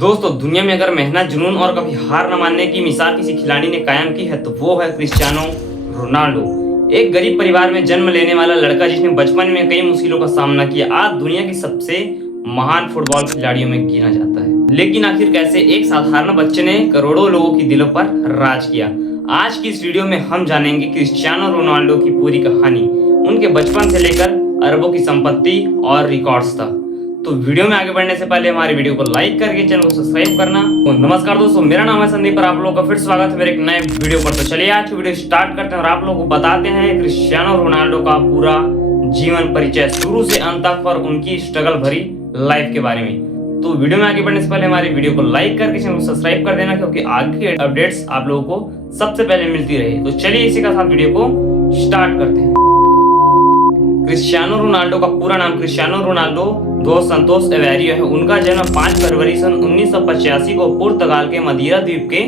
दोस्तों, दुनिया में अगर मेहनत, जुनून और कभी हार न मानने की मिसाल किसी खिलाड़ी ने कायम की है तो वो है क्रिस्टियानो रोनाल्डो। एक गरीब परिवार में जन्म लेने वाला लड़का जिसने बचपन में कई मुश्किलों का सामना किया, आज दुनिया की सबसे महान फुटबॉल खिलाड़ियों में गिना जाता है। लेकिन आखिर कैसे एक साधारण बच्चे ने करोड़ों लोगों की दिलों पर राज किया। आज की इस वीडियो में हम जानेंगे क्रिस्टियानो रोनाल्डो की पूरी कहानी, उनके बचपन से लेकर अरबों की संपत्ति और रिकॉर्ड्स तक। तो वीडियो में आगे बढ़ने से पहले हमारे वीडियो को लाइक करके चैनल को सब्सक्राइब करना। तो नमस्कार दोस्तों, मेरा नाम है संदीप और आप लोगों का फिर स्वागत है मेरे एक नए वीडियो पर। तो चलिए आज की वीडियो स्टार्ट करते हैं और आप लोगों को बताते हैं क्रिस्टियानो रोनाल्डो का पूरा जीवन परिचय शुरू से अंत तक और उनकी स्ट्रगल भरी लाइफ के बारे में। तो वीडियो में आगे बढ़ने से पहले हमारी वीडियो को लाइक करके चैनल को सब्सक्राइब कर देना, क्योंकि आगे के अपडेट्स आप लोगों को सबसे पहले मिलती रहे। तो चलिए इसी के साथ वीडियो को स्टार्ट करते हैं। क्रिस्टियानो रोनाल्डो का पूरा नाम क्रिस्टियानो रोनाल्डो दो संतोष एवेरियो है। उनका जन्म 5 फरवरी सन 1985 को पुर्तगाल के मदीरा द्वीप के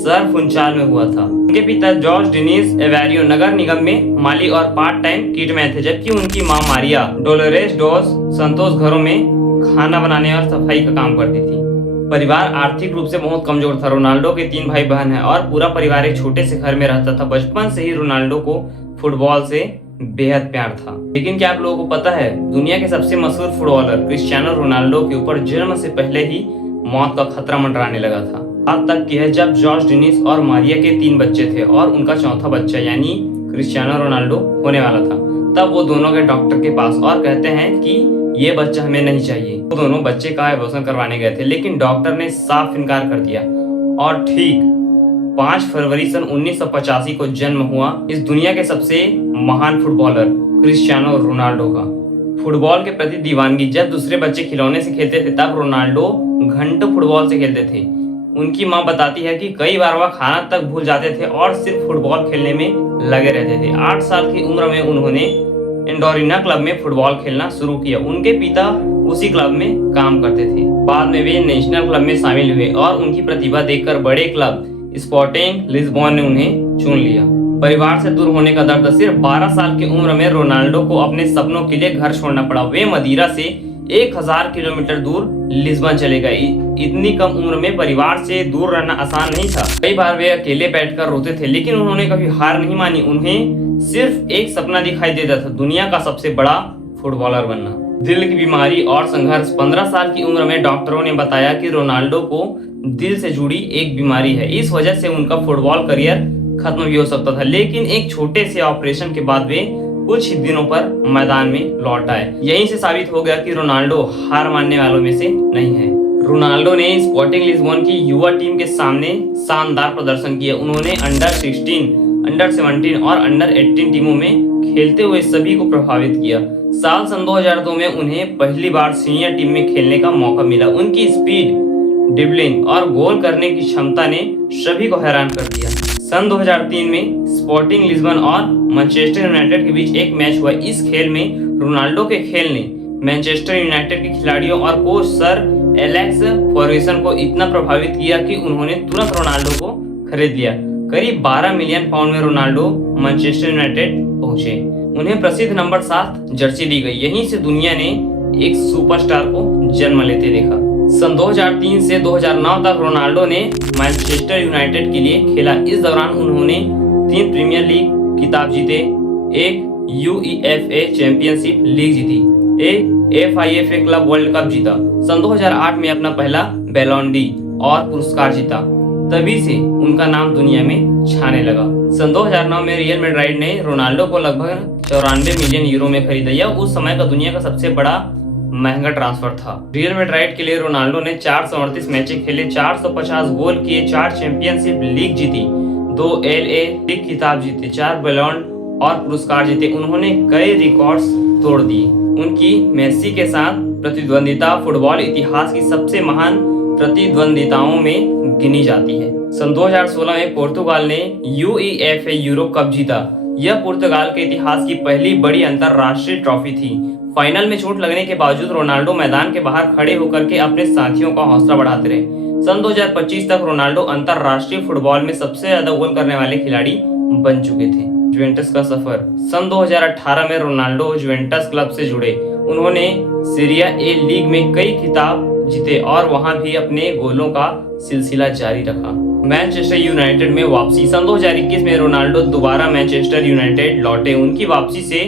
शहर फुनचाल में हुआ था। उनके पिता जॉर्ज डेनिस एवेरियो नगर निगम में माली और पार्ट टाइम किटमैन थे, जबकि उनकी मां मारिया डोलोरेस डॉस संतोष घरों में खाना बनाने और सफाई का काम करती थी। परिवार आर्थिक रूप से बहुत कमजोर था। रोनाल्डो के 3 भाई बहन हैं और पूरा परिवार एक छोटे से घर में रहता था। बचपन से ही रोनाल्डो को फुटबॉल से बेहद प्यार था। लेकिन क्या आप लोगों को पता है, दुनिया के सबसे मशहूर फुटबॉलर क्रिस्टियानो रोनाल्डो के ऊपर जन्म से पहले ही मौत का खतरा मंडराने लगा था। अब तक की है जब जॉर्ज डेनिस और मारिया के 3 बच्चे थे और उनका चौथा बच्चा यानी क्रिस्टियानो रोनाल्डो होने वाला था, तब वो दोनों गए डॉक्टर के पास और कहते हैं कि ये बच्चा हमें नहीं चाहिए। वो दोनों बच्चे का एबॉर्शन करवाने गए थे, लेकिन डॉक्टर ने साफ इनकार कर दिया और ठीक 5 फरवरी सन 1985 को जन्म हुआ इस दुनिया के सबसे महान फुटबॉलर क्रिस्टियानो रोनाल्डो का। फुटबॉल के प्रति दीवानगी, जब दूसरे बच्चे खिलौने से खेलते थे तब रोनाल्डो घंटों फुटबॉल से खेलते थे। उनकी मां बताती है कि कई बार वह खाना तक भूल जाते थे और सिर्फ फुटबॉल खेलने में लगे रहते थे। 8 साल की उम्र में उन्होंने एंडोरिना क्लब में फुटबॉल खेलना शुरू किया। उनके पिता उसी क्लब में काम करते थे। बाद में वे नेशनल क्लब में शामिल हुए और उनकी प्रतिभा देखकर बड़े क्लब स्पोर्टिंग लिस्बोन ने उन्हें चुन लिया। परिवार से दूर होने का दर्द, सिर्फ 12 साल की उम्र में रोनाल्डो को अपने सपनों के लिए घर छोड़ना पड़ा। वे मदीरा से 1000 किलोमीटर दूर लिस्बन चले गए। इतनी कम उम्र में परिवार से दूर रहना आसान नहीं था। कई बार वे अकेले बैठकर रोते थे, लेकिन उन्होंने कभी हार नहीं मानी। उन्हें सिर्फ एक सपना दिखाई देता था, दुनिया का सबसे बड़ा फुटबॉलर बनना। दिल की बीमारी और संघर्ष, 15 साल की उम्र में डॉक्टरों ने बताया कि रोनाल्डो को दिल से जुड़ी एक बीमारी है। इस वजह से उनका फुटबॉल करियर खत्म भी हो सकता था, लेकिन एक छोटे से ऑपरेशन के बाद वे कुछ ही दिनों पर मैदान में लौट आए। यहीं से साबित हो गया कि रोनाल्डो हार मानने वालों में से नहीं है। रोनाल्डो ने स्पोर्टिंग लिस्बन की युवा टीम के सामने शानदार प्रदर्शन किया। उन्होंने अंडर 16, अंडर 17 और अंडर 18 टीमों में खेलते हुए सभी को प्रभावित किया। साल सन 2002 में उन्हें पहली बार सीनियर टीम में खेलने का मौका मिला। उनकी स्पीड, ड्रिबलिंग और गोल करने की क्षमता ने सभी को हैरान कर दिया। सन 2003 में स्पोर्टिंग लिस्बन और मैनचेस्टर यूनाइटेड के बीच एक मैच हुआ। इस खेल में रोनाल्डो के खेल ने मैनचेस्टर यूनाइटेड के खिलाड़ियों और कोच सर एलेक्स फर्ग्यूसन को इतना प्रभावित किया कि उन्होंने तुरंत रोनाल्डो को खरीद लिया। करीब 12 मिलियन पाउंड में रोनाल्डो मैनचेस्टर यूनाइटेड पहुंचे। उन्हें प्रसिद्ध नंबर 7 जर्सी दी गई। यहीं से दुनिया ने एक सुपरस्टार को जन्म लेते देखा। सन 2003 से 2009 तक रोनाल्डो ने मैनचेस्टर यूनाइटेड के लिए खेला। इस दौरान उन्होंने 3 प्रीमियर लीग खिताब जीते, एक UEFA चैंपियनशिप लीग जीती, एक FIFA क्लब वर्ल्ड कप जीता। सन 2008 में अपना पहला बैलोन डी और पुरस्कार जीता। तभी से उनका नाम दुनिया में छाने लगा। सन 2009 में रियल मैड्रिड ने रोनाल्डो को लगभग 94 मिलियन यूरो में खरीदा। यह उस समय का दुनिया का सबसे बड़ा महंगा ट्रांसफर था। रियल मैड्रिड के लिए रोनाल्डो ने 438 मैचें खेले, 450 गोल किए, 4 चैंपियनशिप लीग जीती, 2 LA लीग खिताब जीते, 4 बैलोन और पुरस्कार जीते। उन्होंने कई रिकॉर्ड्स तोड़ दिए। उनकी मेसी के साथ प्रतिद्वंदिता फुटबॉल इतिहास की सबसे महान प्रतिद्वंदिताओं में गिनी जाती है। सन 2016 में पुर्तगाल ने UEFA यूरो कप जीता। यह पुर्तगाल के इतिहास की पहली बड़ी अंतरराष्ट्रीय ट्रॉफी थी। फाइनल में चोट लगने के बावजूद रोनाल्डो मैदान के बाहर खड़े होकर के अपने साथियों का हौसला बढ़ाते रहे। सन 2025 तक रोनाल्डो अंतरराष्ट्रीय फुटबॉल में सबसे ज्यादा गोल करने वाले खिलाड़ी बन चुके थे। जुवेंटस का सफर, सन 2018 में रोनाल्डो जुवेंटस क्लब से जुड़े। उन्होंने सीरिया ए लीग में कई खिताब जीते और वहां भी अपने गोलों का सिलसिला जारी रखा। मैनचेस्टर यूनाइटेड में वापसी। सन 2021 में रोनाल्डो दोबारा मैनचेस्टर यूनाइटेड लौटे। उनकी वापसी से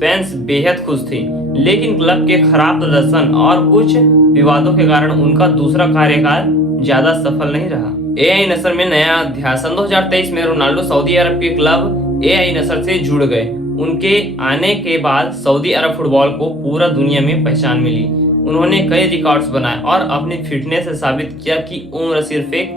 फैंस बेहद खुश थे, लेकिन क्लब के खराब प्रदर्शन और कुछ विवादों के कारण उनका दूसरा कार्यकाल ज्यादा सफल नहीं रहा। एआई नसर में नया अध्याय। सन 2023 में रोनाल्डो सऊदी अरब के क्लब एआई नसर से जुड़ गए। उनके आने के बाद सऊदी अरब फुटबॉल को पूरा दुनिया में पहचान मिली। उन्होंने कई रिकॉर्ड्स बनाए और अपनी फिटनेस से साबित किया कि उम्र सिर्फ एक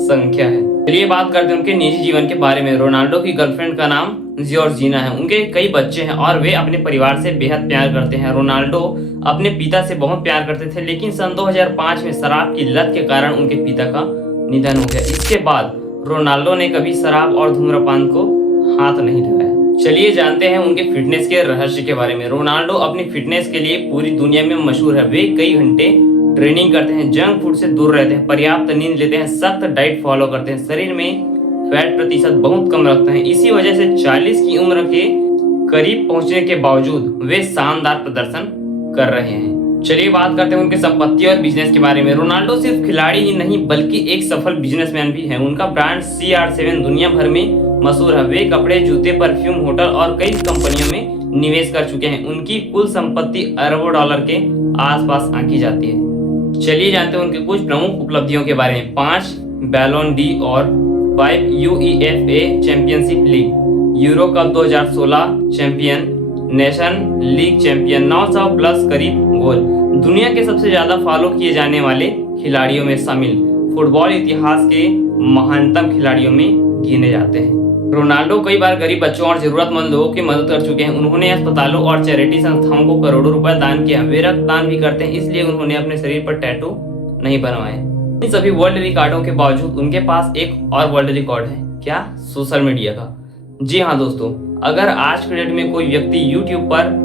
संख्या है। चलिए बात करते हैं उनके निजी जीवन के बारे में। रोनाल्डो की गर्लफ्रेंड का नाम जॉर्जिना है। उनके कई बच्चे हैं और वे अपने परिवार से बेहद प्यार करते हैं। रोनाल्डो अपने पिता से बहुत प्यार करते थे, लेकिन सन 2005 में शराब की लत के कारण उनके पिता का निधन हो गया। इसके बाद रोनाल्डो ने कभी शराब और धूम्रपान को हाथ नहीं लगाया। चलिए जानते हैं उनके फिटनेस के रहस्य के बारे में। रोनाल्डो अपनी फिटनेस के लिए पूरी दुनिया में मशहूर है। वे कई घंटे ट्रेनिंग करते हैं, जंक फूड से दूर रहते हैं, पर्याप्त नींद लेते हैं, सख्त डाइट फॉलो करते हैं, शरीर में फैट प्रतिशत बहुत कम रखते हैं। इसी वजह से 40 की उम्र के करीब पहुंचने के बावजूद वे शानदार प्रदर्शन कर रहे हैं। चलिए बात करते हैं उनके संपत्ति और बिजनेस के बारे में। रोनाल्डो सिर्फ खिलाड़ी ही नहीं बल्कि एक सफल बिजनेसमैन भी है। उनका ब्रांड CR7 दुनिया भर में मशहूर है। वे कपड़े, जूते, परफ्यूम, होटल और कई कंपनियों में निवेश कर चुके हैं। उनकी कुल संपत्ति अरबों डॉलर के आसपास आंकी जाती है। चलिए जानते हैं उनके कुछ प्रमुख उपलब्धियों के बारे में। 5 बैलोन डी और 5 UEFA championship league, euro cup 2016 champion, nation league champion, 900 plus करीब गोल। दुनिया के सबसे ज्यादा फॉलो किए जाने वाले खिलाड़ियों में शामिल, फुटबॉल इतिहास के महानतम खिलाड़ियों में गिने जाते हैं। रोनाल्डो कई बार गरीब बच्चों और जरूरतमंद लोगों की मदद कर चुके हैं। उन्होंने अस्पतालों और चैरिटी संस्थाओं को करोड़ों रुपए दान किया। वे रक्तदान भी करते हैं, इसलिए उन्होंने अपने शरीर पर टैटू नहीं बनवाए। इन सभी वर्ल्ड रिकॉर्डों के बावजूद उनके पास एक और वर्ल्ड रिकॉर्ड है। क्या? सोशल मीडिया का। जी हाँ दोस्तों, अगर आज के डेट में कोई व्यक्ति YouTube पर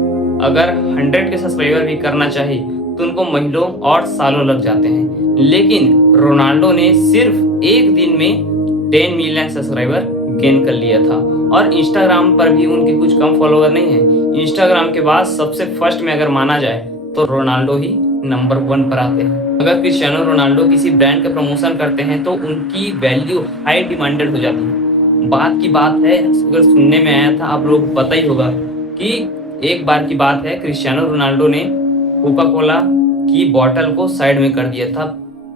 अगर 100 के सब्सक्राइबर भी करना चाहे तो उनको महीनों और सालों लग जाते हैं, लेकिन रोनाल्डो ने सिर्फ एक दिन में 10 मिलियन सब्सक्राइबर गेन कर लिया था। और इंस्टाग्राम पर भी उनके कुछ कम फॉलोअर नहीं है। इंस्टाग्राम के बाद सबसे फर्स्ट में अगर माना जाए तो रोनाल्डो ही नंबर 1 पर आते हैं। अगर क्रिस्टियानो रोनाल्डो किसी ब्रांड का प्रमोशन करते हैं तो उनकी वैल्यू हाई डिमांडेड हो जाती है। बात की बात है, अगर सुनने में आया था, आप लोग पता ही होगा कि एक बार की बात है, क्रिस्टियानो रोनाल्डो ने कोका कोला की बोतल को साइड में कर दिया था।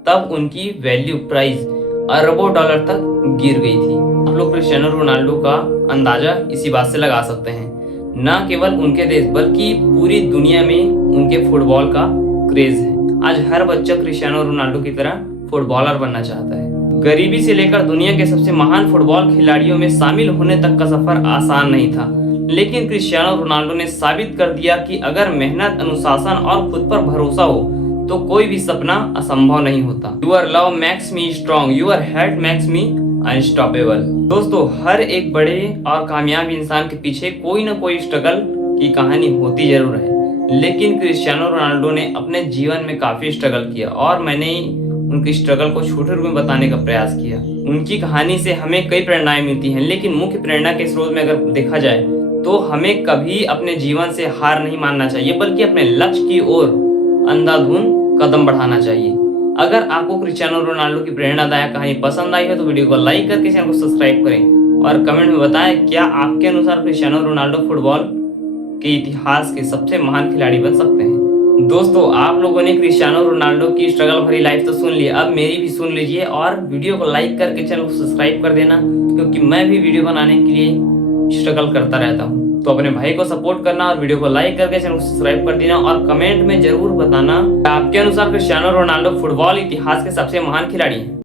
तब उनकी वैल्यू प्राइस अरबों डॉलर तक गिर गई थी। आप लोग क्रिस्टियानो रोनाल्डो का अंदाजा इसी बात से लगा सकते हैं। न केवल उनके देश बल्कि पूरी दुनिया में उनके फुटबॉल का क्रेज है। आज हर बच्चा क्रिस्टियानो रोनाल्डो की तरह फुटबॉलर बनना चाहता है। गरीबी से लेकर दुनिया के सबसे महान फुटबॉल खिलाड़ियों में शामिल होने तक का सफर आसान नहीं था, लेकिन क्रिस्टियानो रोनाल्डो ने साबित कर दिया कि अगर मेहनत, अनुशासन और खुद पर भरोसा हो तो कोई भी सपना असंभव नहीं होता। Your love makes me strong, your hate makes me unstoppable। दोस्तों, हर एक बड़े और कामयाब इंसान के पीछे कोई ना कोई स्ट्रगल की कहानी होती जरूर है, लेकिन क्रिस्टियानो रोनाल्डो ने अपने जीवन में काफी स्ट्रगल किया और मैंने उनकी स्ट्रगल को छोटे रूप में बताने का प्रयास किया। उनकी कहानी से हमें कई प्रेरणाएं मिलती हैं, लेकिन मुख्य प्रेरणा के स्रोत में अगर देखा जाए तो हमें कभी अपने जीवन से हार नहीं मानना चाहिए, बल्कि अपने लक्ष्य की ओर अंधाधुंध कदम बढ़ाना चाहिए। अगर आपको क्रिस्टियानो रोनाल्डो की प्रेरणादायक कहानी पसंद आई है तो वीडियो को लाइक करके चैनल को सब्सक्राइब करें और कमेंट में बताएं क्या आपके अनुसार क्रिस्टियानो रोनाल्डो फुटबॉल के इतिहास के सबसे महान खिलाड़ी बन सकते हैं। दोस्तों, आप लोगों ने क्रिस्टियानो रोनाल्डो की स्ट्रगल भरी लाइफ तो सुन ली, अब मेरी भी सुन लीजिए और वीडियो को लाइक करके चैनल को सब्सक्राइब कर देना, क्योंकि मैं भी वीडियो बनाने के लिए स्ट्रगल करता रहता हूँ। तो अपने भाई को सपोर्ट करना और वीडियो को लाइक करके चैनल को सब्सक्राइब कर देना और कमेंट में जरूर बताना आपके अनुसार क्रिस्टियानो रोनाल्डो फुटबॉल इतिहास के सबसे महान खिलाड़ी हैं।